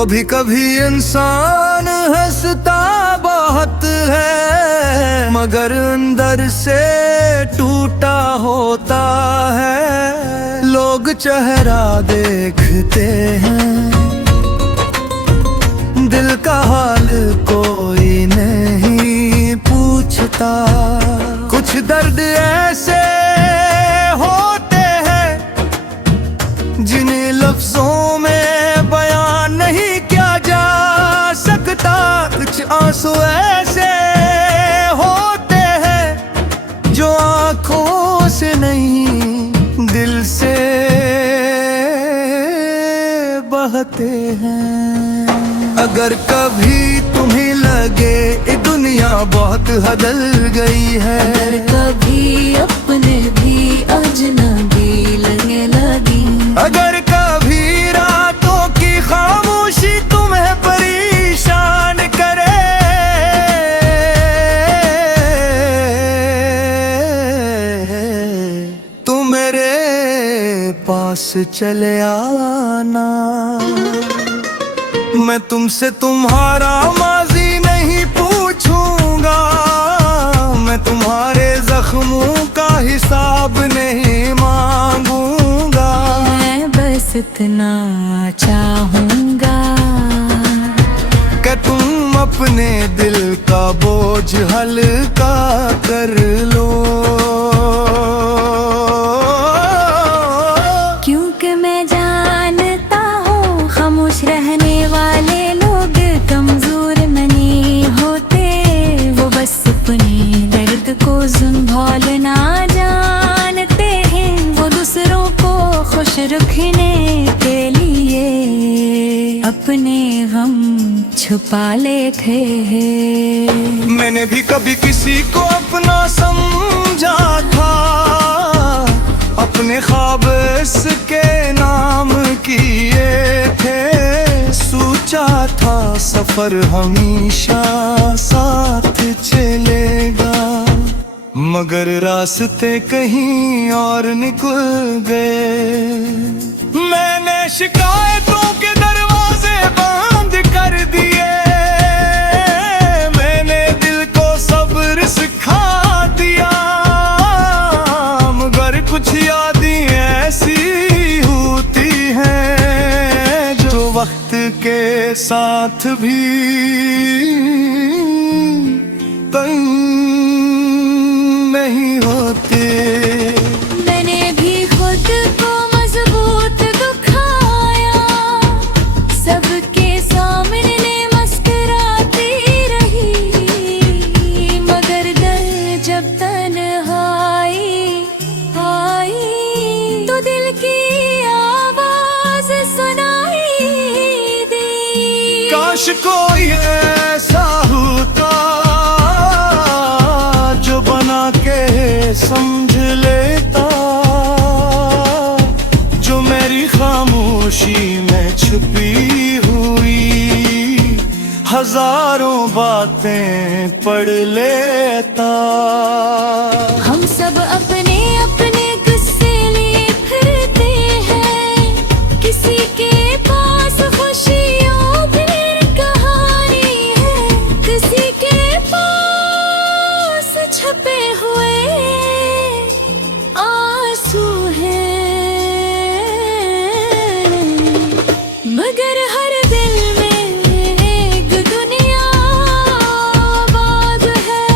कभी कभी इंसान हंसता बहुत है, मगर अंदर से टूटा होता है। लोग चेहरा देखते हैं, दिल का हाल कोई नहीं पूछता। कुछ दर्द ऐसे होते हैं जिन्हें लफ्जों में बयान नहीं किया जा सकता। कुछ आंसू ऐसे होते हैं जो आंखों से नहीं दिल से बहते हैं। अगर कभी तुम्हें लगे ये दुनिया बहुत बदल गई है, अगर कभी अपने भी अजनबी लगने लगी, अगर कभी रातों की खामोशी तुम्हें परेशान करे, तुम मेरे पास चले आना। मैं तुमसे तुम्हारा माजी नहीं पूछूंगा, मैं तुम्हारे जख्मों का हिसाब नहीं मांगूंगा। मैं बस इतना चाहूंगा कि तुम अपने दिल का बोझ हल्का कर लो। क्योंकि मैं जानता हूँ खामोश रहने वाले लोग कमजोर नहीं होते। वो बस अपने दर्द को संभालना जानते हैं। वो दूसरों को खुश रखने के लिए अपने गम छुपा लेते हैं। मैंने भी कभी किसी को अपना समझा था, अपने ख्वाब इसके नाम किए थे। सोचा था सफर हमेशा साथ चलेगा, मगर रास्ते कहीं और निकल गए। मैंने शिकायतों के दरवाजे बंद कर दिए, मैंने दिल को सब्र सिखा दिया, मगर कुछ यादें ऐसी होती हैं जो वक्त के साथ भी कहीं नहीं होते। मैंने भी खुद को मजबूत दुखाया, सबके सामने मुस्कुराती रही, मगर दर्द जब तन्हाई आई तो दिल की आवाज सुनाई दी। काश कोई ऐसा होता जो बना के समझ लेता, जो मेरी खामोशी में छुपी हुई हजारों बातें पढ़ लेता। हम सब अपने अपने गुस्से लिए फिरते हैं, किसी के पास खुशियों की कहानी है, किसी के पास छपे हुए आंसू हैं, मगर हर दिल में एक दुनिया आबाद है।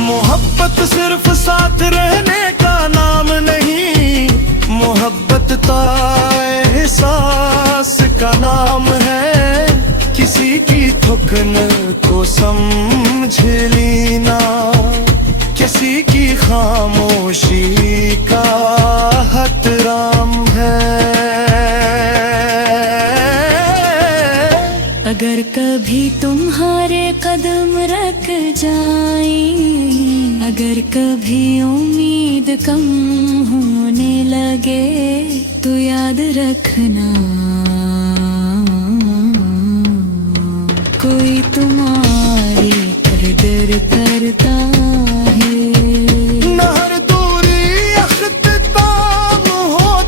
मोहब्बत सिर्फ साथ रहने का नाम नहीं, मोहब्बत तो एहसास का नाम है। किसी की थुकन को समझ लेना, किसी की खामोशी का हतराम है। अगर कभी तुम्हारे कदम रख जाएं, अगर कभी उम्मीद कम होने लगे, तो याद रखना कोई तुम्हारी कदर करता है। न हर दूरी अख्ताम हो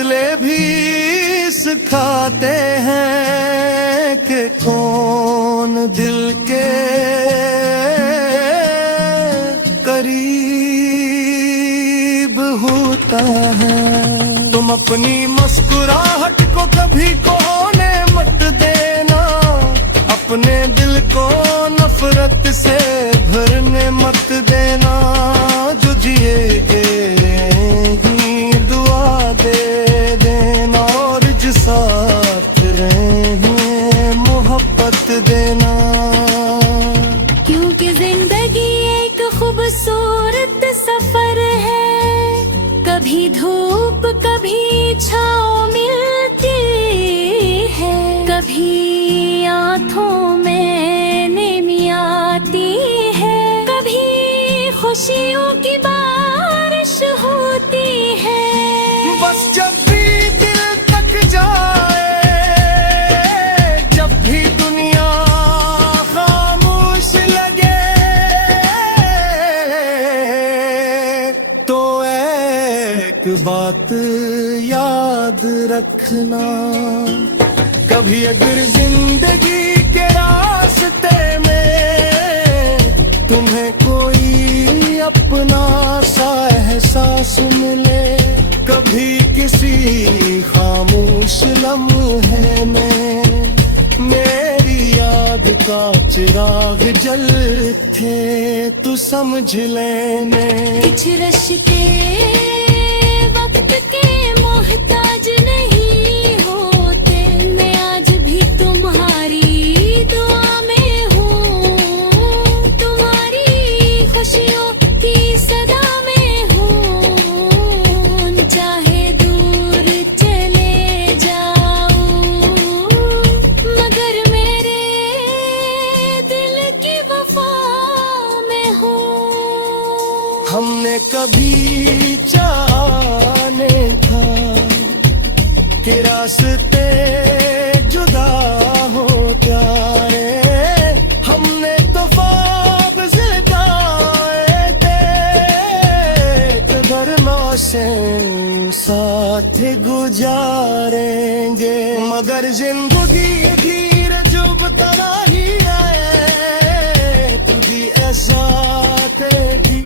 फासले भी सिखाते हैं कि कौन दिल के करीब होता है। तुम अपनी मुस्कुराहट को कभी कोने मत देना, अपने दिल को नफरत से भरने मत देना। जो जिएगे दुआ दे देना, और जो साथ रहे मोहब्बत देना। क्योंकि जिंदगी एक खूबसूरत सफर है, कभी धूप कभी छाँव मिलती है, कभी आँखों में नमी आती है, कभी खुशियों की बारिश होती है। बस जब भी दिल तक जाए, जब भी दुनिया खामोश लगे, तो एक बात याद रखना, कभी अगर जिंदगी के रास्ते में तुम्हें कोई अपना सा एहसास मिले, कभी किसी खामोश लम्हे में मेरी याद का चिराग जलते, तू समझ लेने। कुछ रिश्ते वक्त के मोहताज नहीं होते, मैं आज भी तुम्हारी दुआ में हूँ, तुम्हारी खुशियों की सदा में हूँ। चाहे दूर चले जाओ, मगर मेरे दिल की वफा में हो। हमने कभी जाने था कि रास्ते जुदा हो प्यारे, हमने तो ख्वाब ज़िदाए थे कदरमा से साथ गुजारेंगे। मगर जिंदगी धीरे जो बता ही आए, तुझी ऐसा तेरी।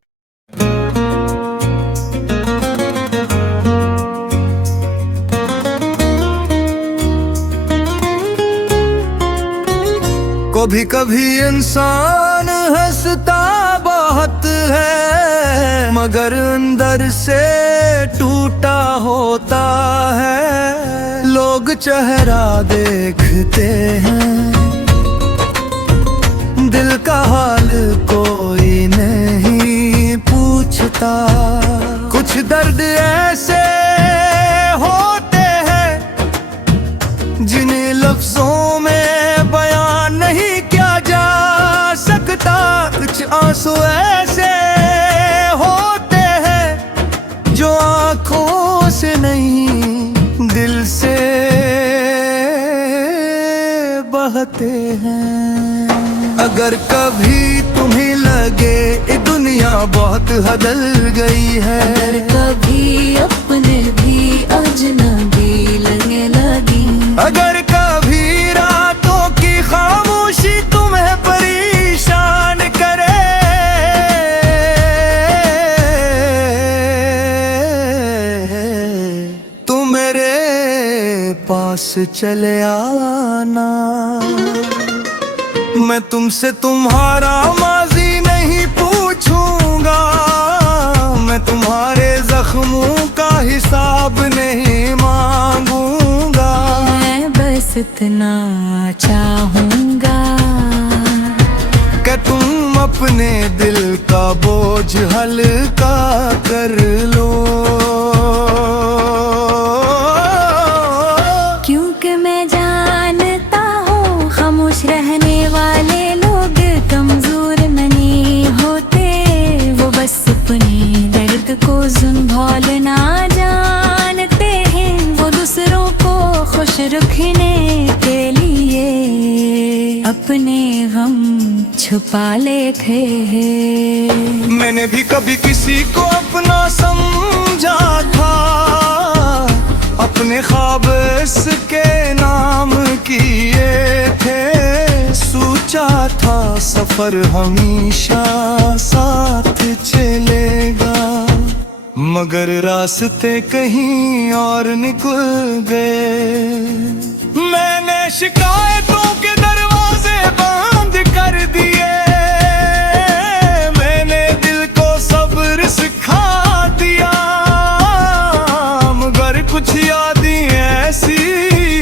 कभी कभी इंसान हंसता बहुत है, मगर अंदर से टूटा होता है। लोग चेहरा देखते हैं, दिल का हाल कोई नहीं पूछता। कुछ दर्द ऐसे होते हैं जिन्हें लफ्जों में बयान नहीं किया जा सकता। कुछ आंसू ऐसे होते हैं जो आंखों से नहीं दिल से बहते हैं। अगर कभी तुम्हें लगे ये दुनिया बहुत बदल गई है, अगर कभी अपने भी अजनबी लगने लगी, अगर कभी रातों की खामोशी तुम्हें परेशान करे, तुम मेरे पास चले आना। मैं तुमसे तुम्हारा माजी नहीं पूछूंगा, मैं तुम्हारे जख्मों का हिसाब नहीं मांगूंगा। मैं बस इतना चाहूंगा कि तुम अपने दिल का बोझ हल्का कर लो। क्योंकि मैं जानता हूँ खामोश रहने वाले लोग कमजोर नहीं होते, वो बस अपने दर्द को संभालना जानते हैं। वो दूसरों को खुश रखने के लिए अपने गम छुपा लेते हैं। मैंने भी कभी किसी को अपना समझा था, अपने ख्वाब इसके नाम किए थे, सोचा था सफर हमेशा साथ चलेगा, मगर रास्ते कहीं और निकल गए। मैंने शिकायतों के दरवाजे बंद कर दिए, मैंने दिल को सब्र सिखा दिया, मगर कुछ यादें ऐसी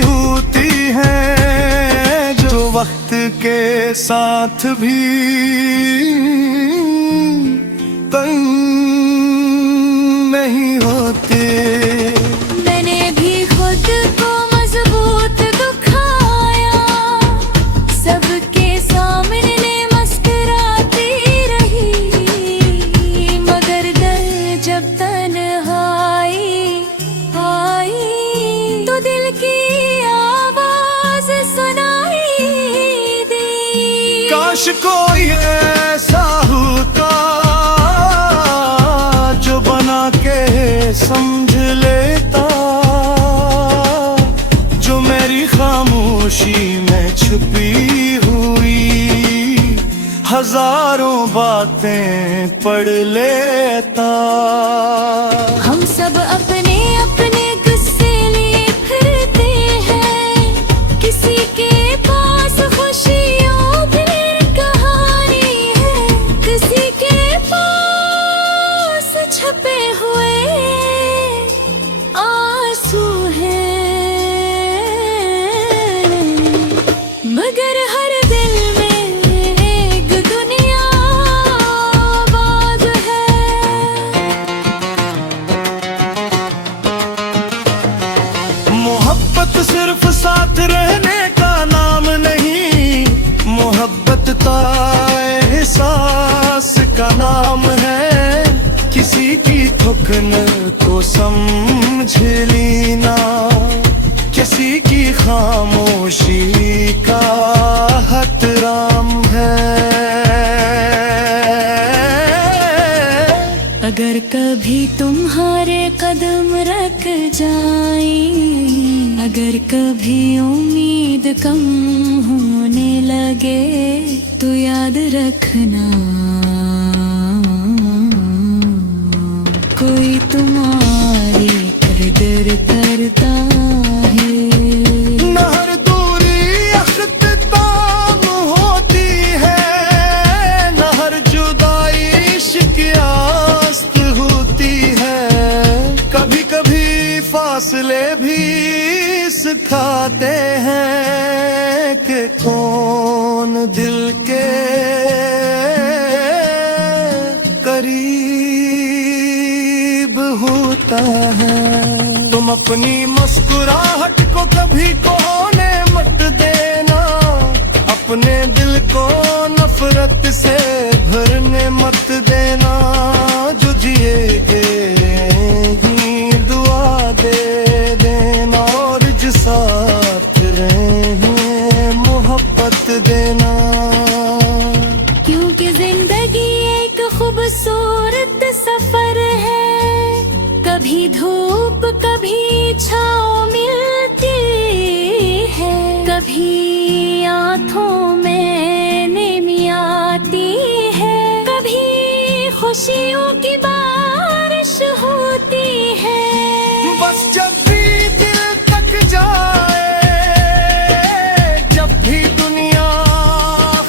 होती हैं जो वक्त के साथ भी नहीं होते। मैंने भी खुद को मजबूत दुखाया, सबके सामने मुस्कुराती रही, मगर दिल जब तन्हाई आई तो दिल की आवाज सुनाई दी। काश कोई ऐसा होता जो बना के समझ लेता, जो मेरी खामोशी में छुपी हुई हजारों बातें पढ़ लेता। हम सब अपने अपने गुस्से लिए फिरते हैं, किसी के पास खुशियों की कहानी है, किसी के पास छपे हुए आंसू हैं, मगर हर दिल में एक दुनिया आबाद है। मोहब्बत सिर्फ साथ रहने का नाम नहीं, मोहब्बत तो एहसास का नाम है, किसी की थुकन को समझ लेना, किसी की खामोशी का हतराम है। अगर कभी तुम्हारे कदम रख जाएं, अगर कभी उम्मीद कम होने लगे, तो याद रखना कोई तुम्हारी कदर करता है। न हर दूरी अख्ताम होती है, न हर जुदाई इश्क आस्त होती है, कभी कभी फासले भी सिखाते हैं कि कौन दिल के करीब होता है। तुम अपनी मुस्कुराहट को कभी कोने मत देना, अपने दिल को नफरत से भरने मत देना, जो जिएगे ही दुआ दे देना, और जो साथ रहे मोहब्बत देना। क्योंकि जिंदगी एक खूबसूरत सफर है, कभी धूप कभी छाँव मिलती है, कभी आँखों में नमी आती है, कभी खुशियों की बारिश होती है। बस जब भी दिल तक जाए, जब भी दुनिया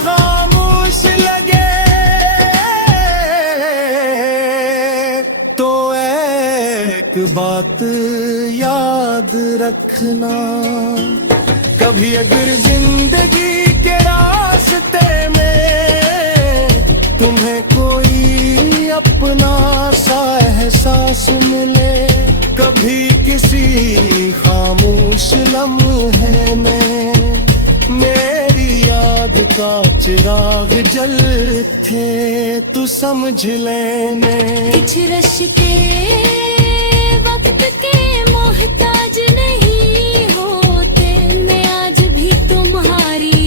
खामोश लगे, तो एक बात याद रखना, कभी अगर जिंदगी के रास्ते में तुम्हें कोई अपना सा एहसास मिले, कभी किसी खामोश लम्हे में मेरी याद का चिराग जलते, तू समझ लेने। कुछ रिश्ते वक्त के मोहताज नहीं होते, मैं आज भी तुम्हारी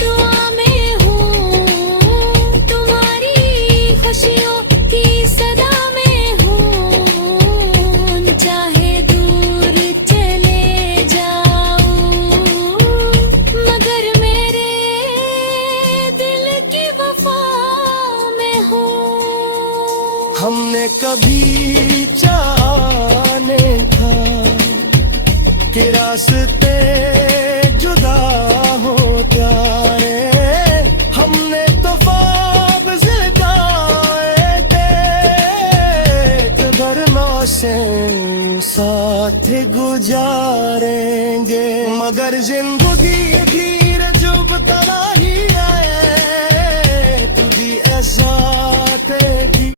दुआ में हूँ, तुम्हारी खुशियों की सदा में हूँ, चाहे दूर चले हमने कभी जाने था कि रास्ते जुदा हो प्यारे, हमने तो ख्वाब जगाए थे धरनों से साथ गुजारेंगे, मगर जिंदगी धीरे जुब तराही है तुझी ऐसा की।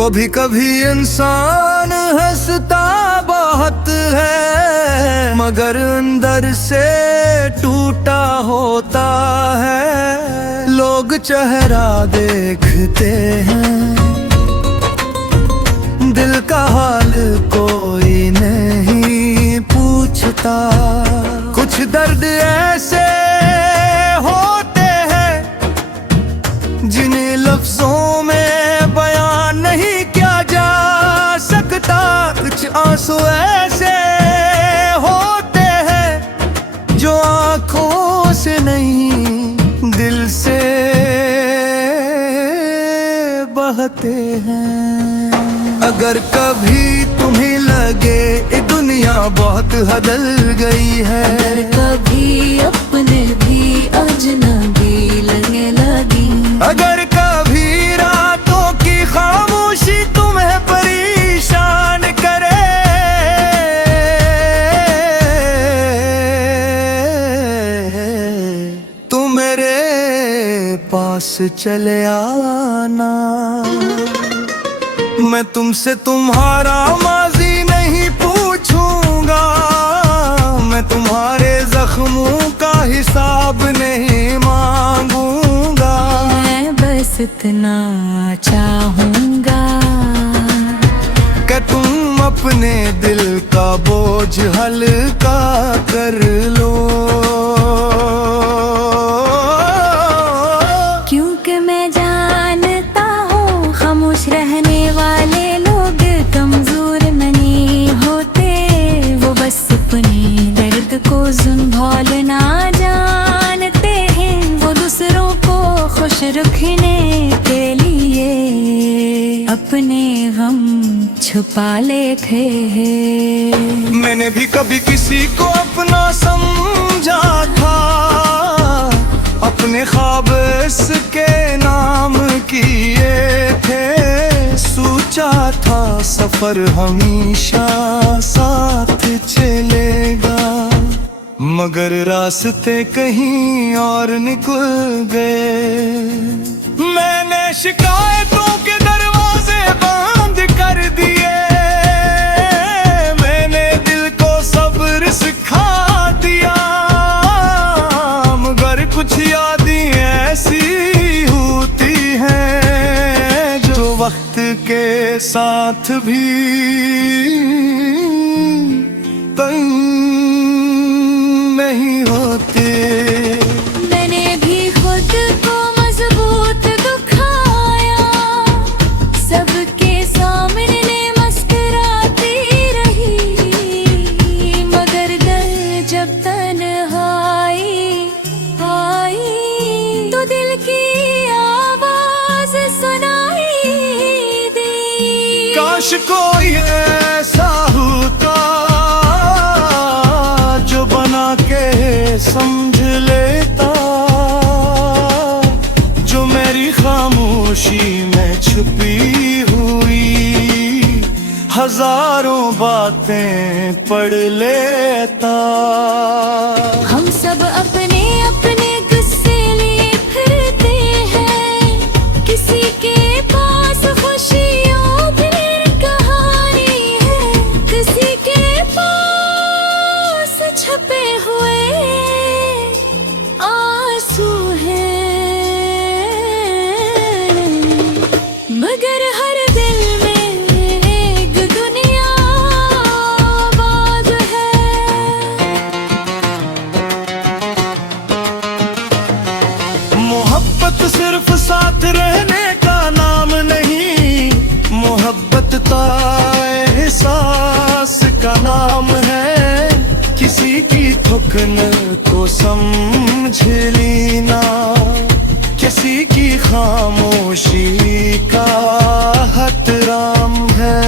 कभी कभी इंसान हंसता बहुत है मगर अंदर से टूटा होता है। लोग चेहरा देखते हैं दिल का हाल कोई नहीं पूछता। कुछ दर्द ऐसे होते हैं जिन्हें लफ्जों में बयान नहीं किया जा सकता। कुछ आंसू ऐसे होते हैं जो आंखों से नहीं दिल से बहते हैं। अगर कभी तुम्हें लगे ये दुनिया बहुत बदल गई है, अगर कभी अपने भी अजनबी लगने लगी, अगर कभी रातों की खामोशी तुम्हें परेशान करे, तो मेरे पास चले आना। मैं तुमसे तुम्हारा माजी नहीं पूछूंगा, मैं तुम्हारे जख्मों का हिसाब नहीं मांगूंगा। मैं बस इतना चाहूंगा कि तुम अपने दिल का बोझ हल्का कर लो, क्योंकि मैं जानता हूँ खामोश रहने वाले लोग कमजोर नहीं होते। वो बस अपने दर्द को संभालना जानते हैं, वो दूसरों को खुश रखने के लिए अपने गम छुपा लेते हैं। मैंने भी कभी किसी को अपना समझा था, अपने ख्वाब इसके नाम किए थे। सोचा था सफर हमेशा साथ चलेगा, मगर रास्ते कहीं और निकल गए। मैंने शिकायतों के दरवाजे बंद कर दिए, मैंने दिल को सब्र सिखा दिया, मगर कुछ यादें ऐसी होती हैं जो वक्त के साथ भी कहीं नहीं होते। मैंने भी खुद को मजबूत दिखाया, सबके सामने मुस्कुराती रही, मगर दिल जब तन्हाई आई तो दिल की आवाज सुनाई दी। काश कोई ऐसा होता जो बना के समझ लेता, जो मेरी खामोशी में छुपी हुई हजारों बातें पढ़ लेता। हम सब अपने अपने गुस्से लिए फिरते हैं, किसी के पास खुशियों भरी कहानी है, किसी के पास छपे हुए आंसू हैं, मगर हर दिल में एक दुनिया आबाद है। किसी की थुकन को समझ लेना, किसी की खामोशी का हतराम है।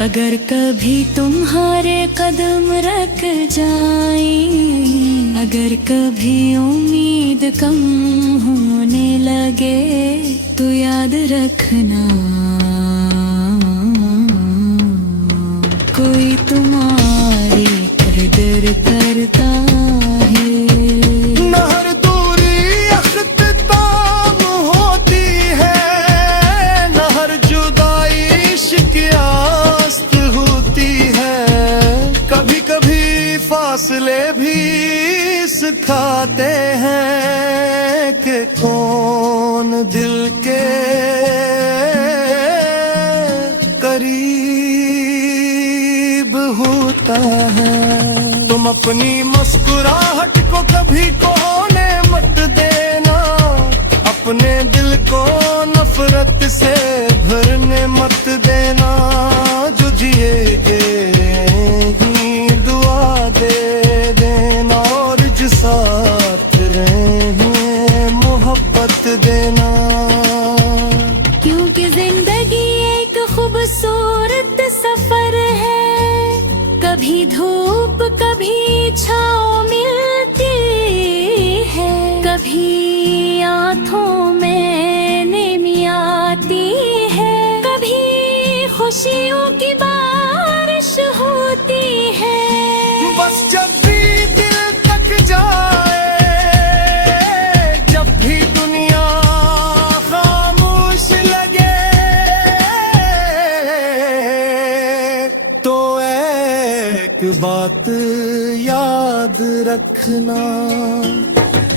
अगर कभी तुम्हारे कदम रख जाए, अगर कभी उम्मीद कम होने लगे, तो याद रखना कोई तुम्हारी कदर करता है। न हर दूरी अख्ताम होती है, न हर जुदाई इश्क आस्त होती है। कभी कभी फासले भी सिखाते हैं कि कौन दिल के करीब होता है। तुम अपनी मुस्कुराहट को कभी कोने मत देना, अपने दिल को नफरत से भरने मत देना। जो जिएगे ही दुआ दे देना, और जो साथ रहे मोहब्बत देना। क्योंकि जिंदगी एक खूबसूरत सफर है, कभी धूप कभी छाँव मिलती है, कभी आँखों में नमी आती है, कभी खुशियों की बारिश होती है। बस जब भी दिल तक जाए, जब भी दुनिया खामोश लगे, तो एक बात याद रखना,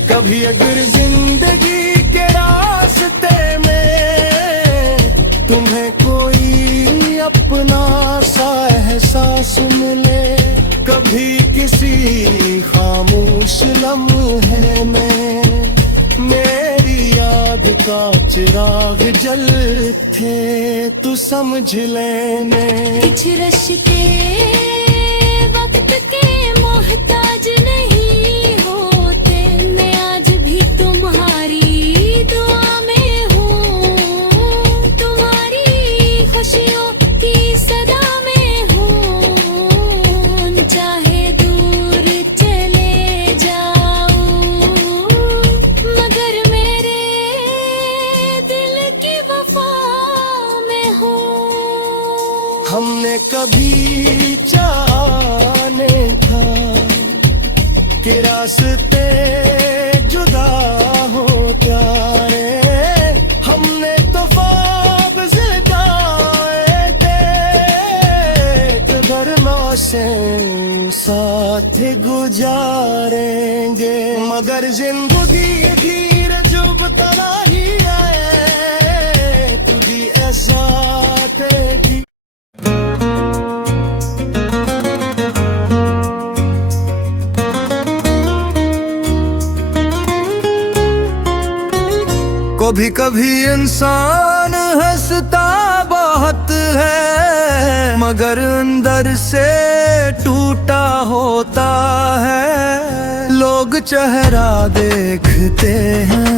कभी अगर जिंदगी के रास्ते में तुम्हें कोई अपना सा एहसास मिले, कभी किसी खामोश लम्हे में मेरी याद का चिराग जलते, तू समझ लेने। कुछ रिश्ते वक्त के मोहताज नहीं होते, मैं आज भी तुम्हारी दुआ में हूँ, तुम्हारी खुशियों की सदा में हूँ। चाहे दूर चले जाओ, मगर मेरे दिल की वफा में हो। हमने कभी जाने था कि रास्ते जुदा हो प्यारे, हमने तो ख्वाब ज़गाए थे, कदर से साथ गुजारेंगे। मगर जिंदगी धीरे जुब तरह ही है, तू भी ऐसा थे कि कभी कभी इंसान हंसता बहुत है, मगर अंदर से टूटा होता है। लोग चेहरा देखते हैं,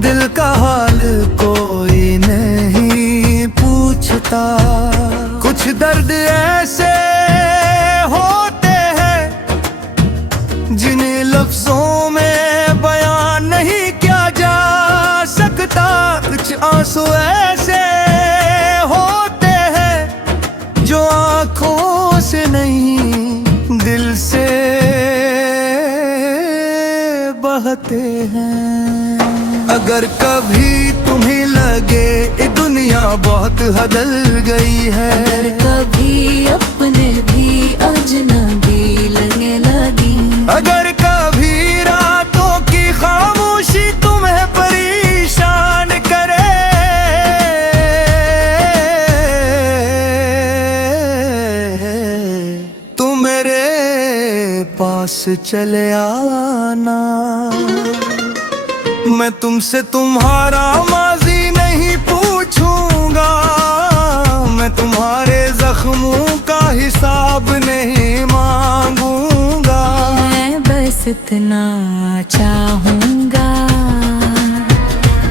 दिल का हाल कोई नहीं पूछता। कुछ दर्द ऐसे होते हैं जिन्हें लफ्जों में बयान नहीं किया जा सकता। कुछ आंसू ऐसे होते हैं जो आंखों से नहीं दिल से बहते हैं। अगर कभी तुम्हें लगे ये दुनिया बहुत बदल गई है, अगर कभी अपने भी अजनबी लगने लगी, अगर कभी रातों की खामोशी तुम्हें परेशान करे, तुम मेरे पास चले आना। मैं तुमसे तुम्हारा माजी नहीं पूछूंगा, मैं इतना चाहूंगा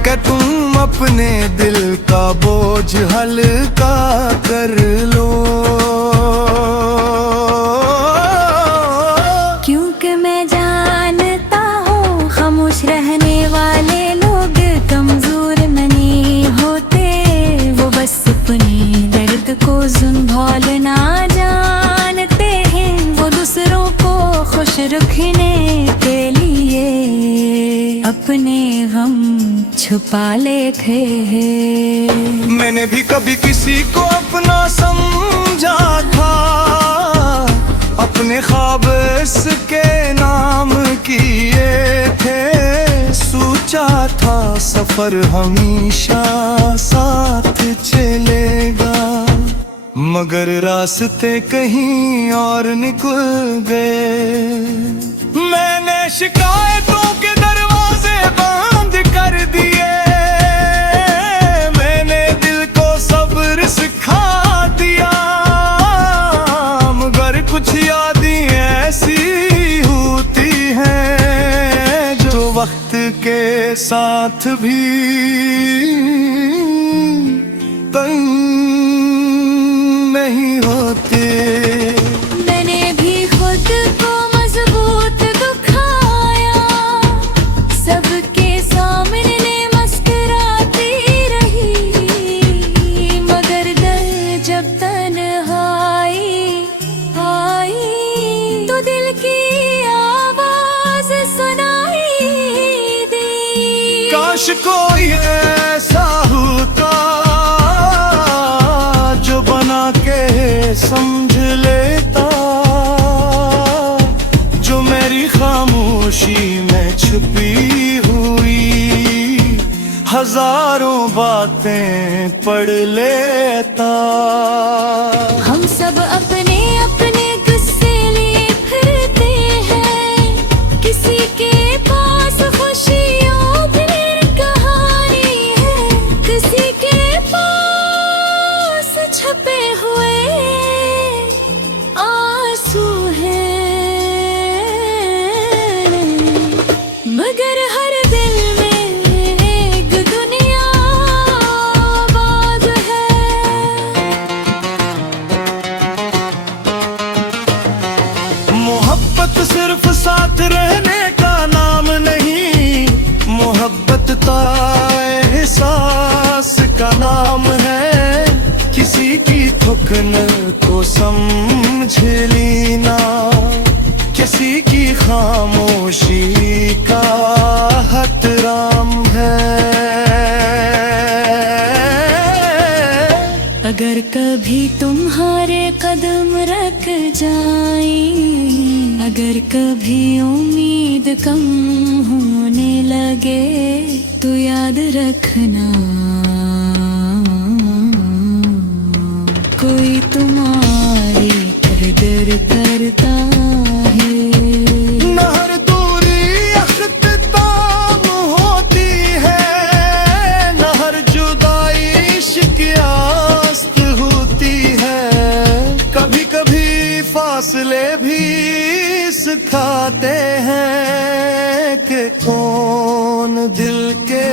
कि तुम अपने दिल का बोझ हल्का कर लो, क्योंकि मैं जानता हूँ खामोश रहने वाले लोग कमजोर नहीं होते, वो बस अपने दर्द को संभालना जानते हैं, वो दूसरों को खुश रखने के लिए अपने गम छुपा लेते हैं। मैंने भी कभी किसी को अपना समझा था, अपने ख्वाब इसके नाम किए थे, सोचा था सफर हमेशा साथ चलेगा, मगर रास्ते कहीं और निकल गए। मैंने शिकायतों के दरवाजे बंद कर दिए, मैंने दिल को सब्र सिखा दिया, मगर कुछ यादें ऐसी होती हैं जो वक्त के साथ भी कहीं नहीं होते। मैंने भी खुद को मजबूत दुखाया, सबके सामने मुस्कुराती रही, मगर दर्द जब तन्हाई आई तो दिल की आवाज सुनाई दी। काश कोई ऐसा होता जो बना के समझ लेता, जो मेरी खामोशी में छुपी हुई हजारों बातें पढ़ लेता। हम सब अपने अपने गुस्से लिए फिरते हैं, किसी के पास खुशियों भरी कहानी है, किसी के पास छपे हुए आंसू हैं, मगर हर दिल में एक दुनिया आबाद है। मोहब्बत सिर्फ साथ रहने का नाम नहीं, मोहब्बत तो एहसास का नाम है, किसी की थुकन को समझ लेना, किसी की खामोशी का हतराम है। अगर कभी तुम्हारे कदम रख जाए, अगर कभी उम्मीद कम होने लगे, तो याद रखना कोई तुम्हारी कदर करता है। न हर दूरी अख्ताम होती है, न हर जुदाई शिकस्त होती है, कभी कभी फासले भी सिखाते हैं कि कौन दिल के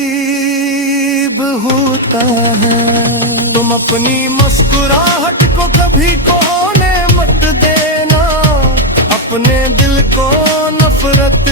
करीब होता है। तुम अपनी मुस्कुराहट को कभी खोने मत देना, अपने दिल को नफरत